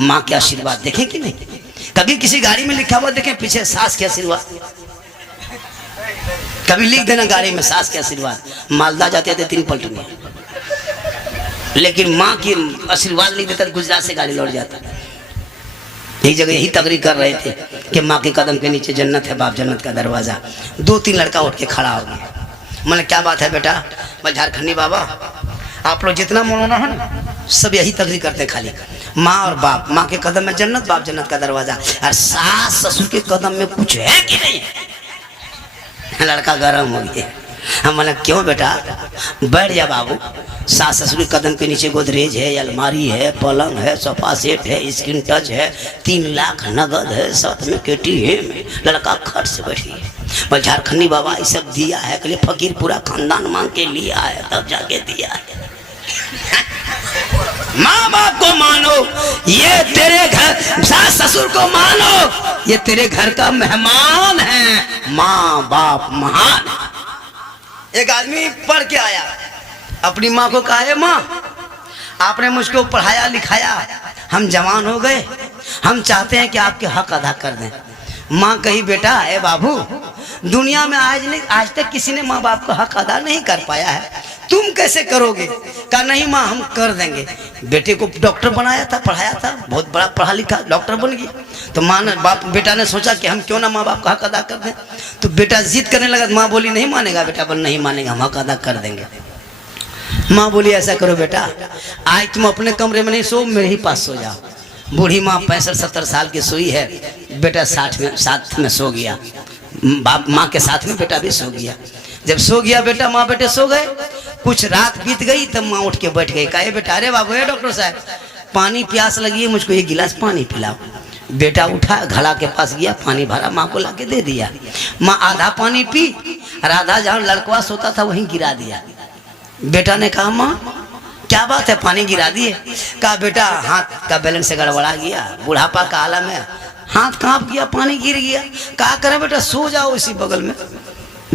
माँ के आशीर्वाद देखें कि नहीं? कभी किसी गाड़ी में लिखा हुआ देखें पीछे सास के आशीर्वाद? कभी लिख देना गाड़ी में सास के आशीर्वाद, मालदा जाते थे 3 पलटने, लेकिन माँ की आशीर्वाद लिख देता गुजरात से गाड़ी लौट जाता। यही जगह यही तकरीर कर रहे थे कि माँ के कदम के नीचे जन्नत है, बाप जन्नत का दरवाज़ा। 2-3 लड़का उठ के खड़ा हो गया। मैंने क्या बात है बेटा? मैं झारखंडी बाबा, आप लोग जितना मौलाना है ना सब यही तकरीर करते खाली, माँ और बाप, माँ के कदम में जन्नत, बाप जन्नत का दरवाज़ा, और सास ससुर के कदम में कुछ है कि नहीं? लड़का गर्म हो गया। हम बोले क्यों बेटा? बैठ जा बाबू, सास ससुर के कदम के नीचे गोदरेज है, अलमारी है, पलंग है, सोफा सेट है, स्क्रीन टच है, 3 लाख नगद है, साथ में KTM है। लड़का खट से बैठी है। मैं झारखंडी बाबा ये सब दिया है, कल फकीर पूरा खानदान मांग के लिया है तब जाके दिया है। माँ बाप को मानो, ये तेरे घर, सास ससुर को मानो, ये तेरे घर का मेहमान है। माँ बाप महान। एक आदमी पढ़ के आया, अपनी माँ को कहा है माँ आपने मुझको पढ़ाया लिखाया, हम जवान हो गए, हम चाहते हैं कि आपके हक अदा कर दें। माँ कही बेटा ए बाबू, दुनिया में आज तक किसी ने माँ बाप का हक अदा नहीं कर पाया है, तुम कैसे करोगे? कहा नहीं माँ हम कर देंगे। बेटे को डॉक्टर बनाया था, पढ़ाया था, बहुत बड़ा पढ़ा लिखा डॉक्टर बन गया। तो माँ ने बेटा ने सोचा कि हम क्यों ना माँ बाप का हक अदा कर दें। तो बेटा जिद करने लगा। माँ बोली नहीं मानेगा बेटा, बोल नहीं मानेगा, हम हक अदा कर देंगे। माँ बोली ऐसा करो बेटा, आज तुम अपने कमरे में नहीं सो, मेरे ही पास सो जाओ। बूढ़ी माँ 65-70 साल की सोई है, बेटा 60 में साथ में सो गया। बाप माँ के साथ में बेटा भी सो गया। जब सो गया बेटा, माँ बेटे सो गए, कुछ रात बीत गई तब माँ उठ के बैठ गई। कहे बेटा अरे बाबू है डॉक्टर साहब, पानी प्यास लगी है, मुझको 1 गिलास पानी पिलाओ। बेटा उठा, घड़ा के पास गया, पानी भरा, माँ को ला के दे दिया। माँ आधा पानी पी और आधा जहाँ लड़कवा सोता था वहीं गिरा दिया। बेटा ने कहा माँ क्या बात है, पानी गिरा दिए? कहा बेटा हाथ का बैलेंस गड़बड़ा गया, बुढ़ापा का आलम है, हाथ कांप गया, पानी गिर गया। कहा करे बेटा सो जाओ इसी बगल में।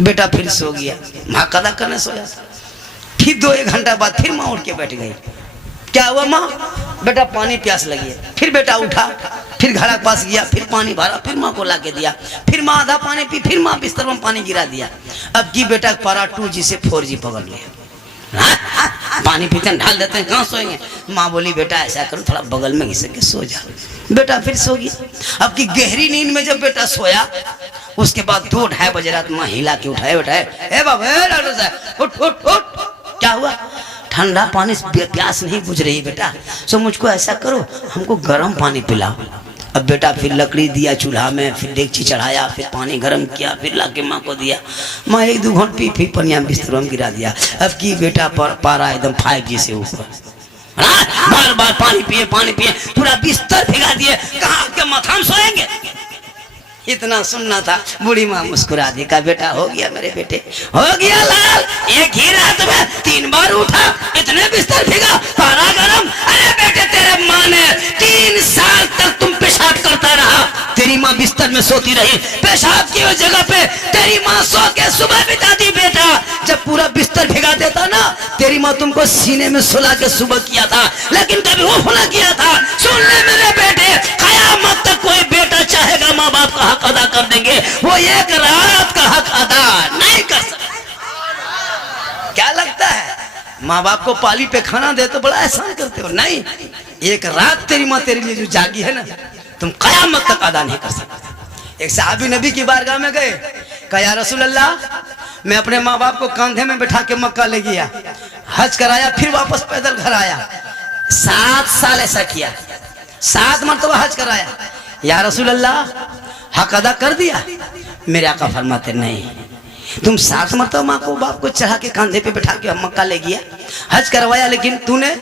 बेटा फिर सो गया, माँ कदा करने सोया। फिर 2-1 घंटा बाद फिर माँ उठ के बैठ गई। क्या हुआ माँ? बेटा पानी प्यास लगी है। फिर बेटा उठा, फिर घड़ा के पास गया, फिर पानी भरा, फिर माँ को ला के दिया। फिर माँ आधा पानी पी, फिर माँ बिस्तर में पानी गिरा दिया। अब की बेटा पारा 2G से 4G पकड़ लिया। पानी पीते हैं, ढाल देते हैं, कहाँ सोएंगे? माँ बोली बेटा ऐसा करो थोड़ा बगल में घिस के सो जा। बेटा फिर सो गया। अब की गहरी नींद में जब बेटा सोया, उसके बाद 2-2:30 बजे रात माँ हिला के उठाए ए बाबा डॉक्टर साहब उठ उठ उठ। क्या हुआ? ठंडा पानी से प्यास नहीं बुझ रही बेटा, सो मुझको ऐसा करो हमको गर्म पानी पिलाओ। अब बेटा फिर लकड़ी दिया चूल्हा में, फिर डेगची चढ़ाया, फिर पानी गर्म किया, फिर लाके माँ को दिया। माँ 1-2 घंटे पी, फिर पनिया बिस्तर में गिरा दिया। अब की बेटा पारा एकदम 5G से ऊपर, बार बार पानी पिए पूरा बिस्तर भिगा दिए। कहाँ के मथाम सोएंगे? इतना सुनना था। बूढ़ी माँ मुस्कुरा दी, का बेटा हो गया मेरे बेटे, हो गया लाल, एक ही रात में 3 बार उठा, इतने बिस्तर भिगा, पारा गरम। अरे बेटे तेरे माँ ने 3 साल तक तुम पेशाब करता रहा, तेरी माँ बिस्तर में सोती रही, पेशाब की उस जगह पे तेरी माँ सो के सुबह बिताती। बेटा जब पूरा बिस्तर भिगा देता ना, तेरी माँ तुमको सीने में सुला के सुबह किया था, लेकिन कभी वो फुला किया था। सुन ले मेरे बेटे, कयामत तक कोई बेटा चाहेगा माँ बाप का हक अदा कर देंगे, वो 1 रात का हक अदा नहीं कर सकता। क्या लगता है माँ बाप को पाली पे खाना दे तो बड़ा एहसान करते हो? नहीं, 1 रात तेरी माँ तेरे लिए जो जागी है ना, तुम कयामत तक अदा नहीं कर सकते। एक सहाबी नबी की बारगाह में गए, कहा या रसूल अल्लाह, मैं अपने माँ बाप को कंधे में बैठा के मक्का ले गया, हज कराया, फिर वापस पैदल घर आया, 7 साल ऐसा किया, 7 मरतबा हज कराया। या रसूल अल्लाह हक अदा कर दिया? मेरे आका फरमाते नहीं, तुम 7 मरतबा माँ को बाप को चढ़ा के कंधे पे बैठा के मक्का ले गया, हज करवाया, लेकिन तूने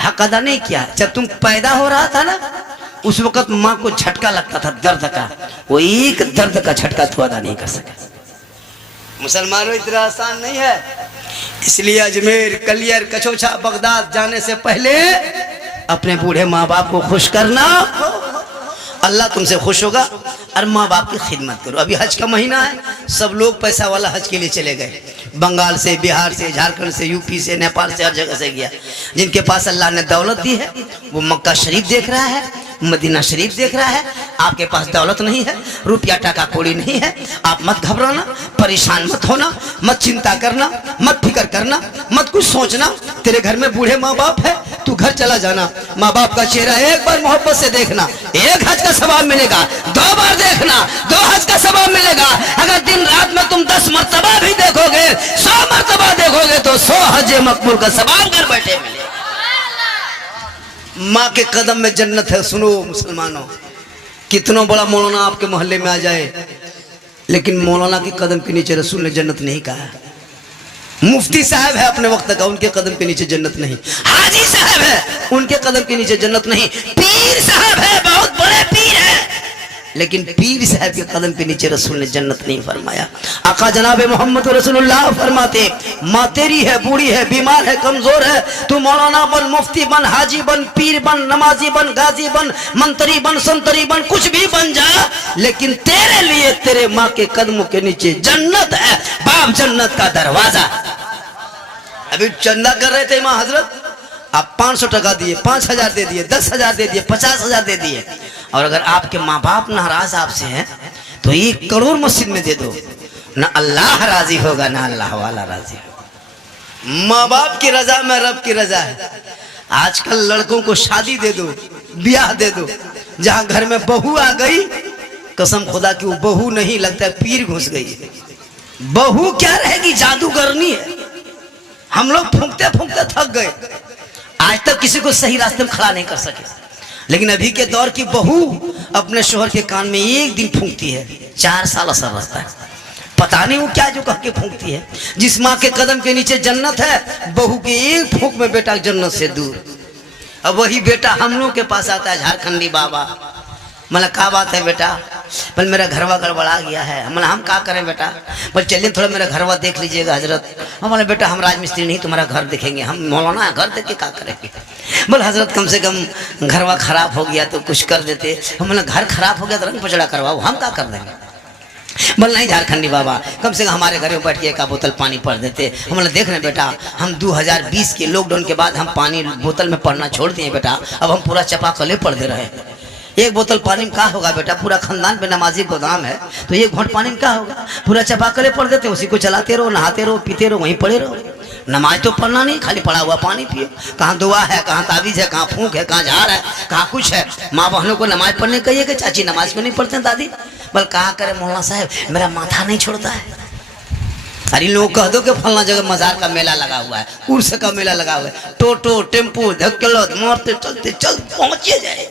हक अदा नहीं किया। जब तुम पैदा हो रहा था ना, उस वक्त माँ को झटका लगता था दर्द का, वो 1 दर्द का झटका तू अदा नहीं कर सका। मुसलमानों इतना आसान नहीं है, इसलिए अजमेर, कलियर, कचौछा, बगदाद जाने से पहले अपने बूढ़े माँ बाप को खुश करना, अल्लाह तुमसे खुश होगा। और माँ बाप की खिदमत करो। अभी हज का महीना है, सब लोग पैसा वाला हज के लिए चले गए, बंगाल से, बिहार से, झारखंड से, यूपी से, नेपाल से, हर जगह से गया। जिनके पास अल्लाह ने दौलत दी है वो मक्का शरीफ देख रहा है, मदीना शरीफ देख रहा है, आपके पास दौलत नहीं है, रुपया टका कौड़ी नहीं है, आप मत घबराना, परेशान मत होना, मत चिंता करना, मत फिक्र करना, मत कुछ सोचना। तेरे घर में बूढ़े माँ बाप है, तू घर चला जाना, माँ बाप का चेहरा एक बार मोहब्बत से देखना, 1 हज का सवाब मिलेगा। 2 बार देखना, 2 हज का सवाब मिलेगा। अगर दिन रात में तुम 10 मर्तबा भी देखोगे, 100 मर्तबा देखोगे तो 100 हज मकबूल का सवाब घर बैठे मिलेगा। माँ के कदम में जन्नत है। सुनो मुसलमानों, कितना बड़ा मौलाना आपके मोहल्ले में आ जाए, लेकिन मौलाना के कदम के नीचे रसूल ने जन्नत नहीं कहा। मुफ्ती साहब है अपने वक्त का, उनके कदम के नीचे जन्नत नहीं। हाजी साहब है, उनके कदम के नीचे जन्नत नहीं। पीर साहब है, बहुत बड़े पीर है, लेकिन पीर साहब के कदम के नीचे रसूल ने जन्नत नहीं फरमाया। आका जनाब मोहम्मद रसूलुल्लाह फरमाते, माँ तेरी है, बूढ़ी है, बीमार है, कमजोर है, तू मौलाना बन, मुफ्ती बन, हाजी बन, पीर बन, नमाजी बन, गाजी बन, मंत्री बन, संतरी बन, कुछ भी बन जा, लेकिन तेरे लिए तेरे माँ के कदमों के नीचे जन्नत है। बाप जन्नत का दरवाजा। अभी चंदा कर रहे थे माँ हजरत, आप 500 टका दिए, 5000 दे दिए, 10,000 दे दिए, 50,000 दे दिए, और अगर आपके माँ बाप नाराज आपसे हैं तो 1 करोड़ मस्जिद में दे दो, ना अल्लाह राजी होगा ना अल्लाह वाला राजी होगा। माँ बाप की रजा में रब की रजा है। आजकल लड़कों को शादी दे दो, ब्याह दे दो, जहां घर में बहू आ गई, कसम खुदा की वो बहू नहीं, लगता है पीर घुस गई। बहू क्या रहेगी, जादूगरनी है। हम लोग फूंकते फूंकते थक गए, आज तक किसी को सही रास्ते में खड़ा नहीं कर सके। लेकिन अभी के दौर की बहू अपने शोहर के कान में एक दिन फूंकती है, 4 साल असर रहता है। पता नहीं वो क्या जो कह के फूंकती है। जिस माँ के कदम के नीचे जन्नत है, बहू के एक फूंक में बेटा जन्नत से दूर। अब वही बेटा हम लोग के पास आता है, झारखंडी बाबा, मतलब क्या बात है बेटा, पर मेरा घरवा गड़बड़ा गया है। मतलब हम क्या करें बेटा, पर चलिए थोड़ा मेरा घरवा देख लीजिएगा हजरत। हमारे बेटा हम राजमिस्त्री नहीं, तुम्हारा घर देखेंगे, हम मौलाना घर देख के क्या करेंगे। बोल हजरत कम से कम घरवा खराब हो गया तो कुछ कर देते। हम घर खराब हो गया तो रंग पचड़ा करवाओ, हम क्या कर देंगे। बोल नहीं झारखंडी बाबा, कम से कम हमारे घर में बैठ के 1 बोतल पानी पढ़ देते। हम देख रहे बेटा, हम 2020 के लॉकडाउन के बाद हम पानी बोतल में पढ़ना छोड़ दिए बेटा, अब हम पूरा चपाकले पढ़ दे रहे हैं। 1 बोतल पानी में क्या होगा बेटा, पूरा खानदान पे नमाजी गोदाम है, तो 1 घोंट पानी में क्या होगा, पूरा चपाकले पढ़ देते, उसी को चलाते रहो, नहाते रहो, पीते रहो, वहीं पड़े रहो। नमाज तो पढ़ना नहीं, खाली पड़ा हुआ पानी पियो। कहाँ दुआ है, कहाँ तावीज़ है, कहाँ फूंक है, कहाँ झाड़ है, कहाँ कुछ है। माँ बहनों को नमाज पढ़ने कहिए कि चाची नमाज क्यों नहीं पढ़ते हैं दादी। बल कहा करे मौलाना साहब, मेरा माथा नहीं छोड़ता है। अरे लोग कह दो कि फलना जगह मजार का मेला लगा हुआ है, उर्स का मेला लगा हुआ है, टोटो टेम्पो धक्केलो मारते चलते चल पहुंचे जाए,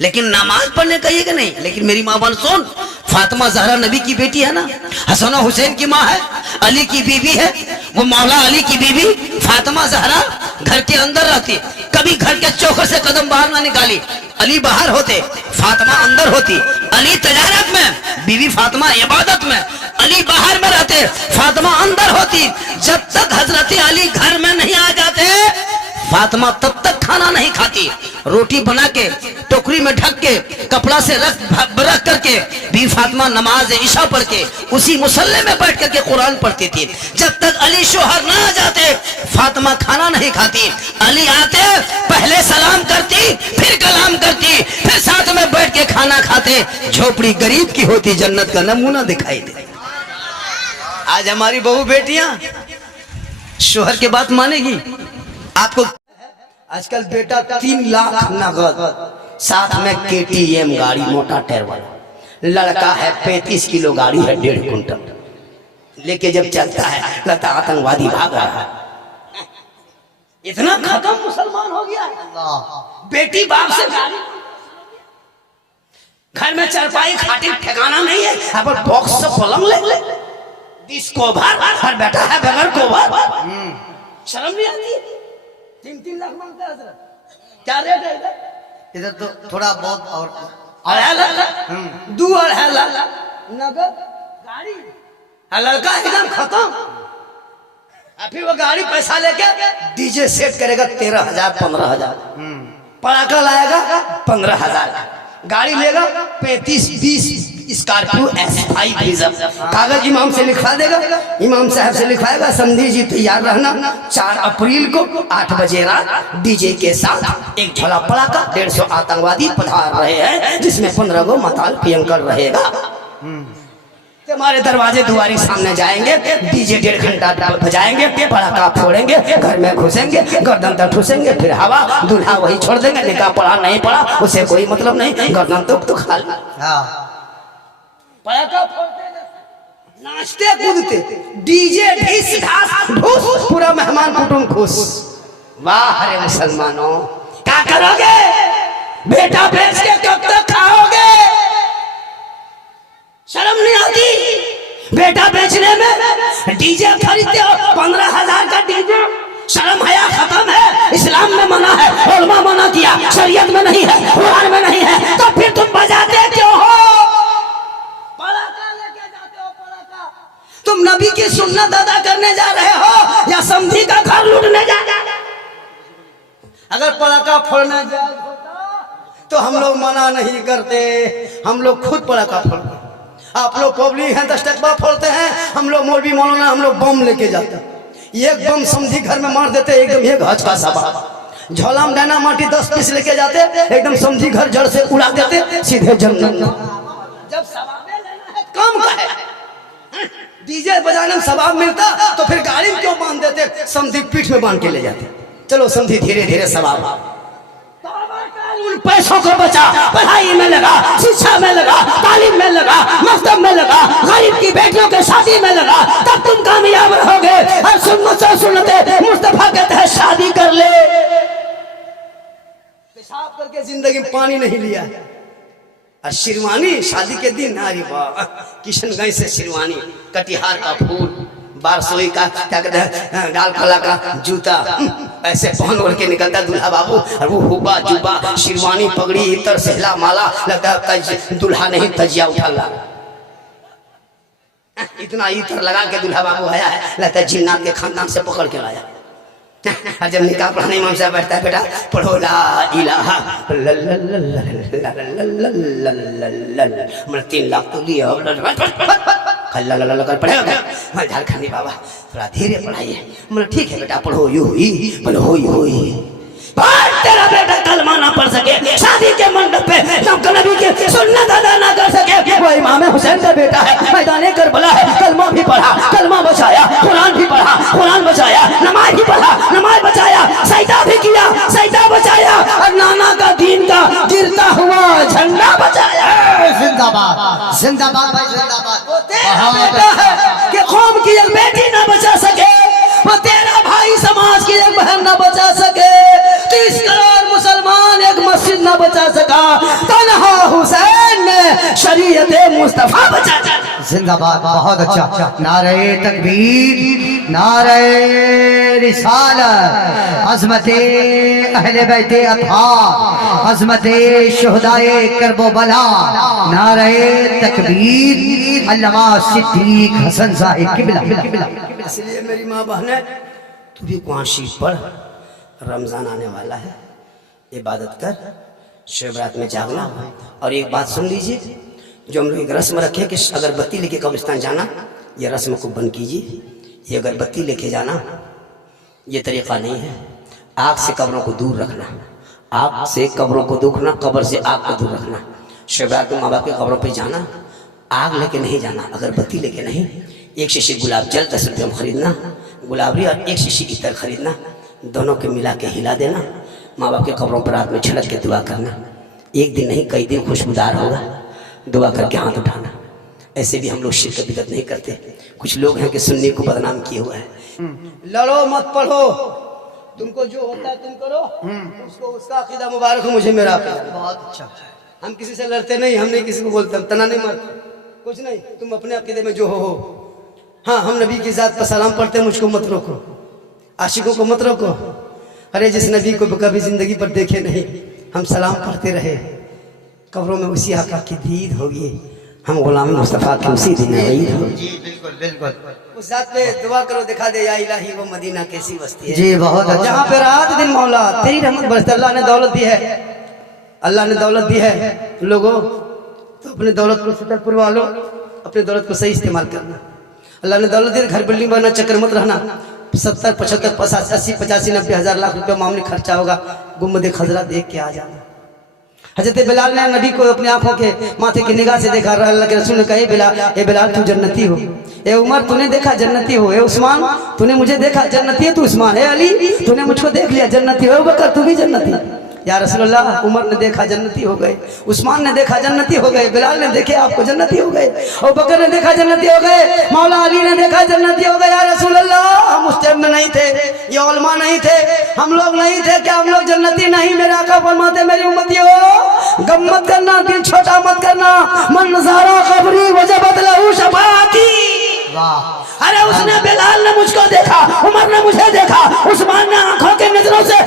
लेकिन नमाज पढ़ने कहिए कि नहीं। लेकिन मेरी माँ बन सुन, फातिमा जहरा नबी की बेटी है ना, हसन और हुसैन की माँ है, अली की बीवी है, वो मौला अली की बीवी फातिमा जहरा घर के अंदर रहती, कभी घर के चौखट से कदम बाहर ना निकाली। अली बाहर होते, फातिमा अंदर होती। अली तजारत में, बीवी फातिमा इबादत में, अली बाहर में रहते, फातिमा अंदर होती। जब तक हजरत अली घर में नहीं आ जाते, फातिमा तब तक खाना नहीं खाती। रोटी बना के टोकरी में ढक के कपड़ा से रख करके भी फातिमा नमाज ईशा पढ़ के उसी मुसल्ले में बैठ करके कुरान पढ़ती थी। जब तक अली शोहर ना आ जाते, फातिमा खाना नहीं खाती। अली आते, पहले सलाम करती, फिर कलाम करती, फिर साथ में बैठ के खाना खाते। झोपड़ी गरीब की होती, जन्नत का नमूना दिखाई दे। आज हमारी बहू बेटियां शोहर के बात मानेगी आपको। आजकल बेटा 3 लाख नगद, साथ में KTM गाड़ी, मोटा टायर वाला। लड़का है 35 किलो गाड़ी है, 1.5 कुंटल लेके जब चलता है लगता आतंकवादी भाग रहा है। इतना खत्म मुसलमान हो गया है। बेटी बाप से गाड़ी, घर में चारपाई खाटी ठिकाना नहीं है, अब बॉक्स से पलंग ले डिस्को भर, हर बेटा है बगैर कोभर। शर्म नहीं आती है। 3 लाख मांगता है हजरत, क्या रेट है इधर? इधर तो थोड़ा बहुत और 2.5 लाख नगद गाड़ी, लड़का एकदम खत्म। अभी वो गाड़ी पैसा लेके डीजे सेट करेगा 13,000 15,000, पटाखा लाएगा 15,000, गाड़ी लेगा 35 20 स्कॉर्पियो S5 रिजर्व। कागज इमाम से लिखवा देगा, इमाम साहब से लिखवाएगा, समधी जी तैयार रहना, 4 अप्रैल को 8 बजे रात डीजे के साथ एक झोला पड़ाका, 150 आतंकवादी पधार रहे हैं, जिसमें 15 गो मताल पियंकर रहेगा। हमारे दरवाजे दुआरी सामने जाएंगे, डीजे 1.5 घंटा बजाएंगे, पड़ाका फोड़ेंगे, घर में घुसेंगे, गर्दन तक ठूसेंगे, फिर हवा, दूल्हा वही छोड़ देंगे, निकाह पड़ा नहीं पड़ा उसे कोई मतलब नहीं, गर्दन तो खाली। पड़ाका फोड़ते, नाचते कूदते, डीजे ढिस ढास ढूस, पूरा मेहमान कुटुंब खुश। वाह रे मुसलमानों, क्या करोगे? बेटा बेच के कब तक खाओगे? शर्म नहीं आती बेटा बेचने में? डीजे खरीदते हो 15,000 का डीजे, शर्म हया खत्म है। इस्लाम में मना है, उलमा मना किया, शरीयत में नहीं है, कुरान में नहीं है, तो फिर तुम बजाते क्यों हो? पड़ाका लेके जाते हो, पड़ाका। तुम नबी की सुन्नत अदा करने जा रहे हो या समधी का घर लूटने जा रहे हो? अगर पड़ाका फोड़ने जाए तो हम लोग मना नहीं करते, हम लोग खुद पड़ाका फोड़ते। आप लोग पब्लिक हैं 10 टकबा फोड़ते हैं, हम लोग मौलवी मौलाना हम लोग बम लेके जाते हैं। एक बम समझी घर में मार देते, एकदम एक हज का सवाब। झोला में डायना माटी 10 पीस लेके जाते, एकदम समझी घर जड़ से उड़ा देते, सीधे जन्नत। जब सवाब लेना है कम का है, डीजे बजाने में सवाब मिलता तो फिर गाड़ी में क्यों बांध देते? समझी पीठ में बांध के ले जाते। चलो समझी धीरे धीरे सवाब। उन पैसों को बचा, पढ़ाई में लगा, शिक्षा में लगा, तालीम में लगा, मकतब में लगा, गरीब की बेटियों के शादी में लगा, तब तुम कामयाब रहोगे। और सुन्नते मुस्तफा कहते हैं शादी कर ले। पेशाब करके जिंदगी में पानी नहीं लिया। और शिरवानी शादी के दिन, नारी वाह, किशनगंज से शिरवानी, कटिहार का फूल, बारसोई का क्या कहते हैं, गाल फला का जूता, ऐसे पहन ओढ़ के निकलता दूल्हा बाबू। और वो हुबा जुबा, शिरवानी, पगड़ी, इतर, सहला, माला, लगता है दूल्हा नहीं तजिया उठा ला। इतना इतर लगा के दूल्हा बाबू आया है, लगता है जिन्नात के खानदान से पकड़ के लाया। और जब निकाह पढ़ाने इमाम साहब बैठता है, बेटा पढ़ो ला इलाहा 3 लाख तो लिया पढ़ेगा। झारखंडी बाबा थोड़ा धीरे पढ़ाइए। मतलब ठीक है बेटा पढ़ो, यू ही बोलो हो तेरा बेटा कलमा ना पढ़ सके, शादी के मंडप पे नबी के सुन्नत अदा ना कर सके, वो इमाम हुसैन का बेटा है, मैदाने करबला है, कलमा भी पढ़ा, कलमा बचाया, कुरान भी पढ़ा, कुरान बचाया, नमाज भी पढ़ा, नमाज बचाया, सजदा भी किया, सजदा बचाया, और नाना का दीन का गिरता हुआ झंडा बचाया। जिंदाबाद जिंदाबाद भाई जिंदाबाद। वो तेरा बेटा है कि कौम की एक बेटी ना बचा सके, वो तेरा भाई समाज की एक बहन ना बचा सके, 30 करोड़ मुसलमान एक मस्जिद ना बचा सका, तन्हा हुसैन ने शरीयत मुस्तफा बचाया। जिंदाबाद, बहुत अच्छा। नारे तकबीर, नारे रिसालत, अज़मते अहले बैते अत्हार, अज़मते शुहदाए करबला, नारे तकबीर, अल्लामा सिद्दीक हसन साहिब किबला। इसलिए मेरी माँ बहने, तू भी कुरान शरीफ पढ़, रमजान आने वाला है, इबादत कर, शिवरात में जागना। और एक बात सुन लीजिए, जो हम लोग एक रस्म रखे कि अगरबत्ती लेके कब्रिस्तान जाना, ये रस्म को बंद कीजिए। ये अगरबत्ती लेके जाना ये तरीका नहीं है। आग से कब्रों को दूर रखना, आग से कब्रों को दूरना, कब्र से आग को दूर रखना। शिवरात में माँ बाप के कब्रों पर जाना, आग लेके नहीं जाना, अगरबत्ती लेके नहीं। 1 शीशी गुलाब जल 10 रुपये में खरीदना, गुलाबरी, और 1 शीशी इतर खरीदना, दोनों के मिला के हिला देना। माँ बाप के कब्रों पर रात में छिड़क के दुआ करना, एक दिन नहीं कई दिन खुशबूदार होगा, दुआ करके हाथ उठाना। ऐसे भी हम लोग शिरक बिदअत नहीं करते। कुछ लोग हैं कि सुन्नी को बदनाम किए हुए हैं। लड़ो मत पढ़ो, तुमको जो होता है तुम करो, उसको उसका अकीदा मुबारक हो, मुझे मेरा अकीदा। बहुत अच्छा। हम किसी से लड़ते नहीं, हम नहीं किसी को बोलते, हम तना नहीं मारते, कुछ नहीं। तुम अपने अकीदे में जो हो। हाँ, हम नबी की जात पर सलाम पढ़ते हैं, मुझको मत रोको, आशिकों को मत रोको। अरे जिस नबी को कभी जिंदगी पर देखे नहीं, हम सलाम पढ़ते रहे, कब्रों में उसी आका की दीद होगी, हम गुलाम मुस्तफा की उसी दिन ईद होगी। जी बिल्कुल बिल्कुल। उस जात पे दुआ करो, दिखा दे या इलाही वो मदीना कैसी बस्ती है। जी बहुत अच्छा। जहाँ पे रात दिन मौला तेरी रहमत बरसती। अल्लाह ने दौलत दी है, अल्लाह ने दौलत दी है लोगों, तो अपने दौलत को छतरपुर वालों अपने दौलत को सही इस्तेमाल करना। अल्लाह ने दौलत दी, घर बिल्डिंग बनना, चक्कर मत रहना। 70, 75, 80, 85, 90 हज़ार लाख रुपया मामूली खर्चा होगा, गुम्बद खजरा देख के आ जाना। हजरत बिलाल ने नबी को अपनी आंखों के माथे की निगाह से देखा। अल्लाह के रसूल ने कहा, ए बिलाल तू जन्नती हो। ए उमर तूने देखा जन्नती हो। ए उस्मान तूने मुझे देखा जन्नती है तू उस्मान। ए अली तूने मुझको देख लिया जन्नती हो। बकर तू भी जन्नती। या रसूलुल्लाह, उमर ने देखा जन्नती हो गए, उस्मान ने देखा जन्नती हो गए, बिलाल ने देखे आपको जन्नती हो गए, और बकर ने देखा जन्नती हो गए, मौला अली ने देखा जन्नती हो गए। या रसूलुल्लाह, हम उस टाइम में नहीं थे, ये उलमा नहीं थे, हम लोग नहीं थे, क्या हम लोग जन्नती नहीं? मेरे आका फरमाते मेरी उम्मतियों, गम मत करना, दिल छोटा मत करना। मन नज़ारा कब्री वजबत लहू शफाअती। अरे उसने बिलाल ने मुझको देखा, उमर ने मुझे देखा, उस्मान ने आंखों के नजरों से,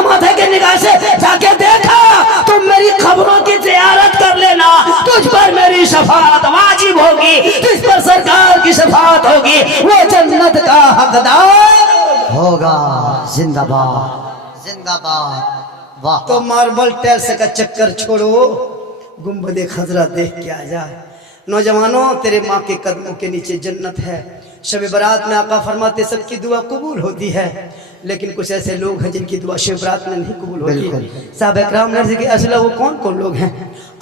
माथे के निगाह से जाके देखा। तुम मेरी खबरों की ज़ियारत कर लेना, तुझ पर मेरी शफाअत वाजिब होगी, तुझ पर सरकार की शफाअत होगी, वो जन्नत का हकदार होगा। जिंदाबाद जिंदाबाद। वाह। तो मार्बल टाइल्स का चक्कर छोड़ो, गुंबद खजरा देख के आ जा। नौजवानों, तेरे माँ के कदमों के नीचे जन्नत है। शब बरात में आका फरमाते सबकी दुआ कबूल होती है, लेकिन कुछ ऐसे लोग हैं जिनकी दुआ शब बरात में नहीं कबूल होती। साहब इकराम ने जिक्र असला वो कौन कौन लोग हैं?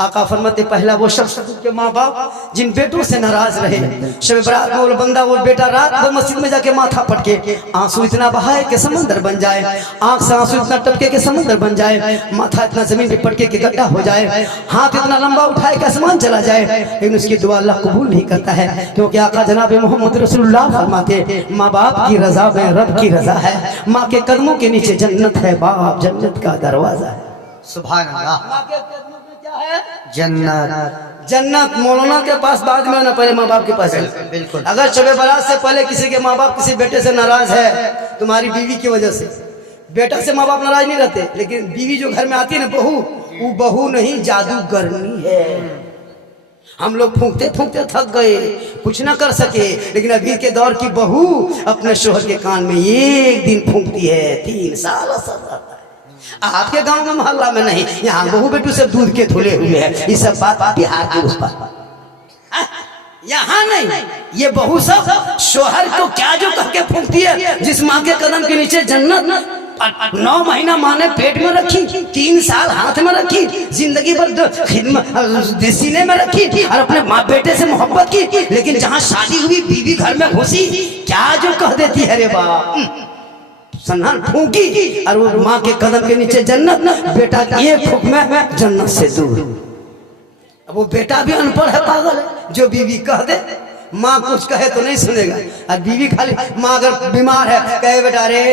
आका फरमाते पहला वो शख्स के माँ बाप जिन बेटों से नाराज रहे। शब बरात में वो बंदा, वो बेटा रात को मस्जिद में जाके माथा पटके, आंसू इतना बहाए कि समंदर बन जाए, आंख से आंसू इतना टपके के समंदर बन जाए, माथा इतना जमीन पे पटके के गड्ढा हो जाए, हाथ इतना लंबा उठाए कि आसमान चला जाए, लेकिन उसकी दुआ अल्लाह कबूल नहीं करता है, क्योंकि आका जनाब मोहम्मद रसूलुल्लाह फरमाते माँ बाप की रजा में रब की रजा है, माँ के कदमों के नीचे जन्नत है, बाप जन्नत का दरवाजा है। सुभान अल्लाह। माँ के कदमों में क्या है? जन्नत। जन्नत। मौलाना के पास बाद में आना, पहले माँ बाप के पास। बिल्कुल। अगर शब बारात से पहले किसी के माँ बाप किसी बेटे से नाराज है, तुम्हारी बीवी की वजह से, बेटा से माँ बाप नाराज नहीं रहते, लेकिन बीवी जो घर में आती है ना, बहू, वो बहू नहीं जादूगरनी है। हम लोग फूंकते फूंकते थक गए, कुछ ना कर सके, लेकिन अभी के दौर की बहू अपने शोहर के कान में एक दिन फूंकती है, 3 साल असर रहता है। आपके गांव में मोहल्ला में नहीं, यहाँ बहू बेटू से दूध के धुले हुए हैं। ये सब बात बिहार के उस पर, यहाँ नहीं। ये बहू सब शोहर को क्या जो कह के फूंकती है, जिस माँ के कदम के नीचे जन्नत 9 महीना माँ ने पेट में रखी, 3 साल हाथ में रखी, जिंदगी भर खिदमत सीने में रखी, और अपने माँ बेटे से मोहब्बत की, लेकिन जहाँ शादी हुई बीवी घर में घुसी, क्या जो कह देती है रे बाप, सन्नान फूंकी, और वो माँ के कदम के नीचे जन्नत, बेटा एक फूंक में जन्नत से दूर। अब वो बेटा भी अनपढ़ है, पागल है, जो बीवी कह दे, माँ कुछ कहे तो नहीं सुनेगा, और बीवी खाली, माँ अगर बीमार है कहे बेटा रे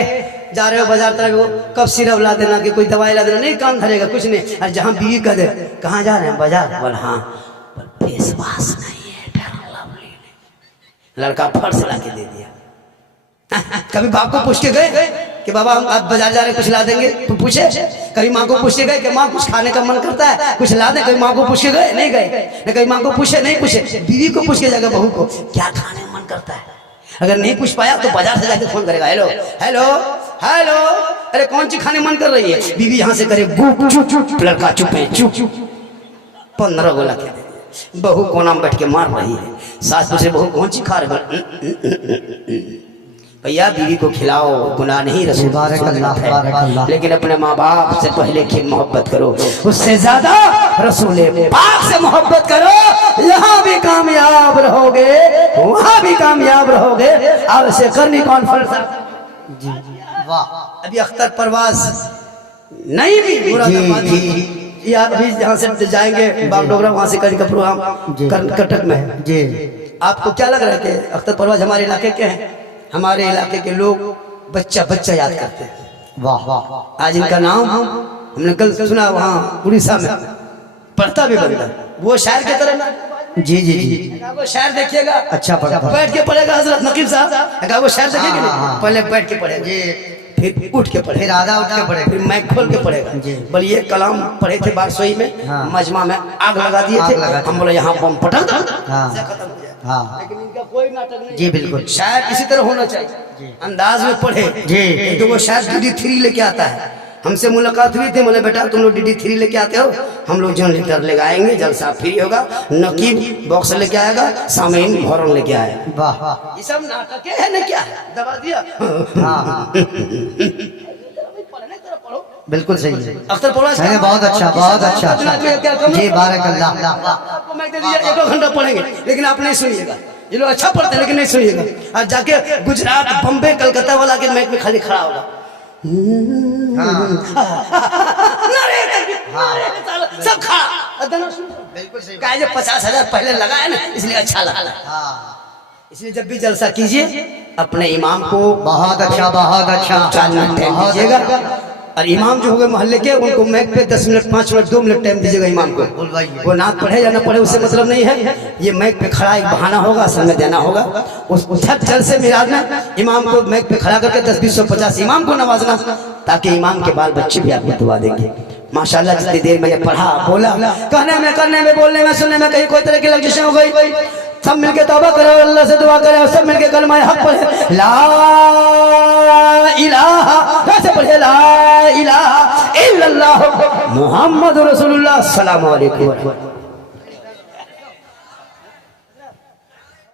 जा रहे हो बाजार तरह, वो कब सिरप ला देना कि कोई दवाई ला देना, नहीं कान धरेगा कुछ नहीं। और जहाँ बीवी कह दे कहाँ जा रहे हैं बाजार, बोल हाँ, फेस वॉश नहीं है, फेयर लवली नहीं, लड़का फर्श ला के दे दिया। कभी बाप को पूछ के गए कि बाबा हम आप बाजार जा रहे हैं कुछ ला देंगे, तो पूछे? कभी माँ को पूछ के गए कि माँ कुछ खाने का मन करता है कुछ ला दे? कभी माँ को पूछ के गए? नहीं गए। कभी माँ को पूछे? नहीं पूछे। बीवी को पूछ के जाकर बहू को क्या खाने का मन करता है, अगर नहीं पूछ पाया तो बाजार से जाके फोन करेगा, हेलो हेलो हेलो, अरे कौन सी खाने मन कर रही है? बीवी यहाँ से करे गुप चुप चुप, लड़का चुपे चुप चुप, 15 गोला के दे। बहू कोना में बैठ के मार रही है, सास पूछे बहू कौन सी खा रहे? भैया बीवी को खिलाओ, गुनाह नहीं, रसूल है, लेकिन अपने माँ बाप से पहले की मोहब्बत करो, उससे ज्यादा रसूल पाक से मोहब्बत करो, यहाँ भी कामयाब रहोगे, वहाँ भी कामयाब रहोगे। अब से करनी कॉन्फ्रेंस जी, वाह। अभी अख्तर परवाज नहीं भी मुरादाबादी, या अभी यहाँ से जाएंगे बागडोगरा, वहाँ से करेंगे प्रोग्राम कर्नाटक में जी। आपको क्या लग रहा है कि अख्तर परवाज हमारे इलाके के हैं? हमारे इलाके के लोग बच्चा बच्चा याद करते हैं। वाह वाह। आज इनका नाम हमने कल सुना, वहाँ उड़ीसा में पढ़ता भी बंदा, वो शायर की तरह ना। जी जी जी, वो शायर देखिएगा, अच्छा बैठ के पढ़ेगा हजरत नकीब साहब, वो शायर देखिएगा पहले बैठ के पढ़ेगा जी, फिर उठ के पढ़े, फिर आधा उठ के पढ़े, फिर मैक खोल के पढ़ेगा। बोले ये कलाम पढ़े थे बारसोई में, मजमा में आग लगा दिए थे, हम बोले यहाँ बम पटक दो, खत्म हो जाए। लेकिन इनका कोई नाटक नहीं जी, बिल्कुल। शायद इसी तरह होना चाहिए, अंदाज में पढ़े जी, तो वो शायद DD3 लेके आता है, हमसे मुलाकात हुई थी, बोले बेटा तुम लोग DD3 लेके आते हो, हम लोग जनरेटर लेके आएंगे, जलसा फ्री होगा, नकीब बॉक्स लेके आएगा, सामीन हॉर्न लेके आएगा। वाह ये सब नाटक है ना, क्या दबा दिया। हाँ बिल्कुल सही है। अख्तर पढ़ा सही, बहुत अच्छा बहुत अच्छा जी, बारकल्लाह। आपको मैं दे दिया, 1 घंटा पढ़ेंगे, लेकिन आप नहीं सुनिएगा। ये लोग अच्छा पढ़ते हैं लेकिन नहीं सुनिएगा। और जाके गुजरात, बम्बे, कलकत्ता वाला के मैच में खाली खड़ा होगा। सब खड़ा, बिल्कुल सही। कहा 50,000 पहले लगाया ना, इसलिए अच्छा लगा। इसलिए जब भी जलसा कीजिए अपने इमाम को बहुत अच्छा बहुत अच्छा 4 मिनट टाइम बहुत दीजिएगा। अच्छा। और इमाम जो होंगे मोहल्ले के, उनको मैक पे 10 मिनट, 5 मिनट, 2 मिनट टाइम दीजिएगा इमाम को। वो नात पढ़े या ना पढ़े उससे मतलब नहीं है, ये मैक पे खड़ा एक बहाना होगा, समय देना होगा। उस जलसे मिलाद में इमाम को मैक पे खड़ा करके 10, 20, 50 इमाम को नवाजना, ताकि इमाम के बाल बच्चे भी आपको दुआ देंगे। माशाल्लाह जितनी देर मैंने पढ़ा, बोला, कहने में, करने में, बोलने में, सुनने में कहीं कोई तरह की लग्जिश हो गई, सब मिलके तौबा करो, अल्लाह से दुआ करें, सब मिलके कलमा हक पढ़े, ला इलाहा, कैसे पढ़े, ला इलाहा इल्लल्लाह मुहम्मद रसूलुल्लाह, अस्सलामु अलैकुम।